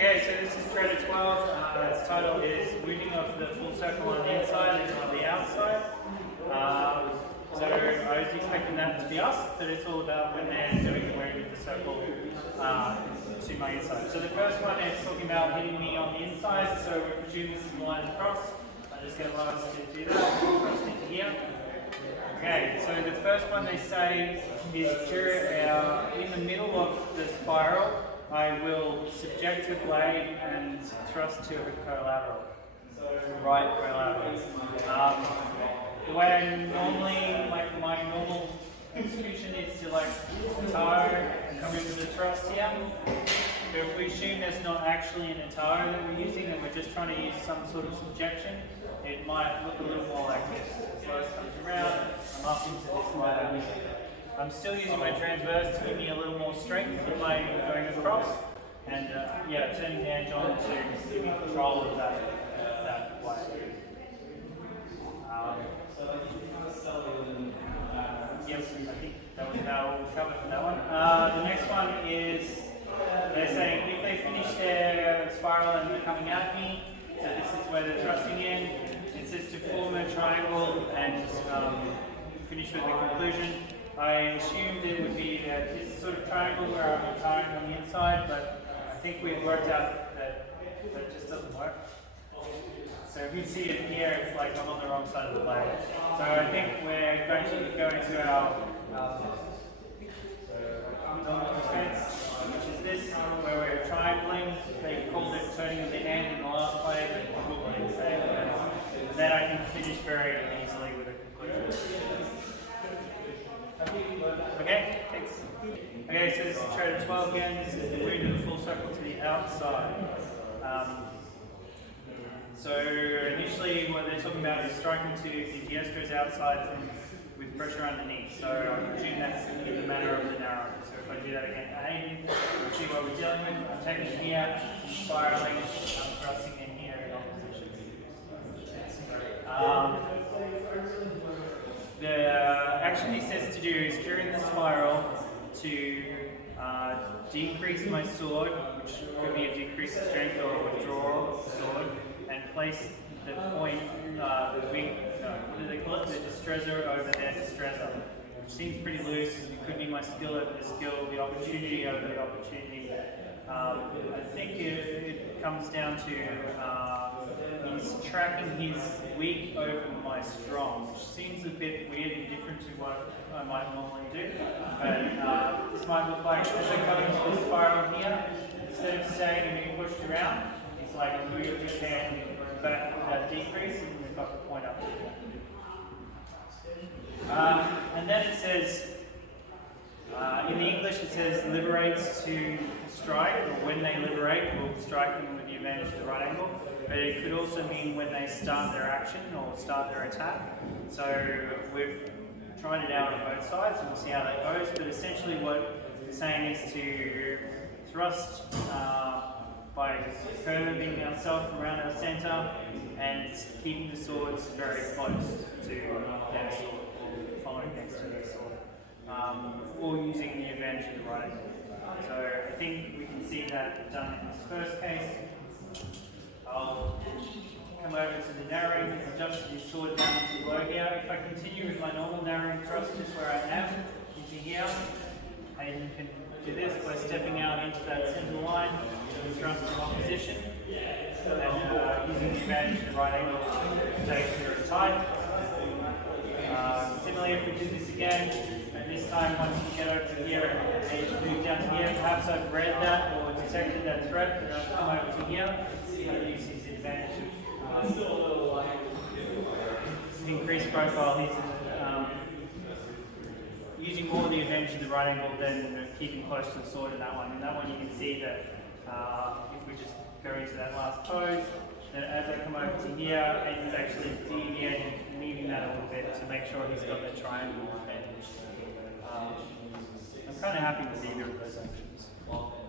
Okay, so this is Treta 12. Its title is Wounding of the Full Circle on the inside and on the outside. So I was expecting that to be us, but it's all about when they're doing the wound of the circle to my inside. So the first one is talking about hitting me on the inside, so we presume this is the line across. I just get Lois to do that, first into here. Okay, so the first one they say is in the middle of the spiral, I will subject the blade and thrust to a collateral. Right collateral. The way I normally, my normal execution is to toe and come into the thrust here. But if we assume there's not actually an attire that we're using and we're just trying to use some sort of subjection, it might look a little more like this. So it comes around, I'm up into this line. I'm still using my transverse to give me a little more strength in my going across, and turning the edge on to give me control of that way. Yes, I think that was how we'll cover for that one. The next one is they're saying if they finish their spiral and they're coming at me, so this is where they're thrusting in, it says to form a triangle and finish with the conclusion. I assumed it would be this sort of triangle where I'm retiring on the inside, but I think we've worked out that that just doesn't work. So if you see it here, it's like I'm on the wrong side of the blade. So I think we're going to go into our normal defense, which is this, where we're triangling. They called it turning of the hand in the last play, but probably say then I can finish very easily with a conclusion. Okay, thanks. Okay, so this is Treta 12 again. This is the wound of the full circle to the outside. So initially what they're talking about is striking to the diestros outside with pressure underneath. So I presume that's in the manner of the narrow. So if I do that again, we'll see what we're dealing with. I'm taking it here, I'm spiraling, I'm thrusting in here in opposition. The action he says to do is during the spiral to decrease my sword, which could be a decrease of strength or a withdrawal of the sword, and place the point, what do they call it? The distressor over their distressor, which seems pretty loose. It could be my skill over the skill, the opportunity over the opportunity. I think it comes down to he's tracking his weak over my strong, which seems a bit weird and different to what I might normally do. But this might look like as I come into the spiral here, instead of staying and being pushed around, it's like move your hand back with that decrease and we've got the point up here. And then it says, in the English it says liberates to strike, or when they liberate, we'll strike them with the advantage of the right angle. But it could also mean when they start their action or start their attack. So we've tried it out on both sides and we'll see how that goes. But essentially what we're saying is to thrust by curving ourselves around our centre and keeping the swords very close to their sword, or following next to their sword, or using the advantage of the right angle. So I think we can see that done in this first case. I'll come over to the narrowing, adjust the sword down to below here. If I continue with my normal narrowing thrust just where I am, into here, and you can do this by stepping out into that center line, and thrust in opposition, and using the advantage of the right angle to take your tight. Similarly, if we do this again, and this time once you get over to here and you move down to here, perhaps I've read that or detected that threat, and I'll come over to here, use his advantage of increased profile. He's using more of the advantage of the right angle than keeping close to the sword in that one. In that one you can see that if we just go into that last pose, then as I come over to here, and he's actually deviating, moving that a little bit to make sure he's got the triangle advantage. I'm kind of happy with either of those actions.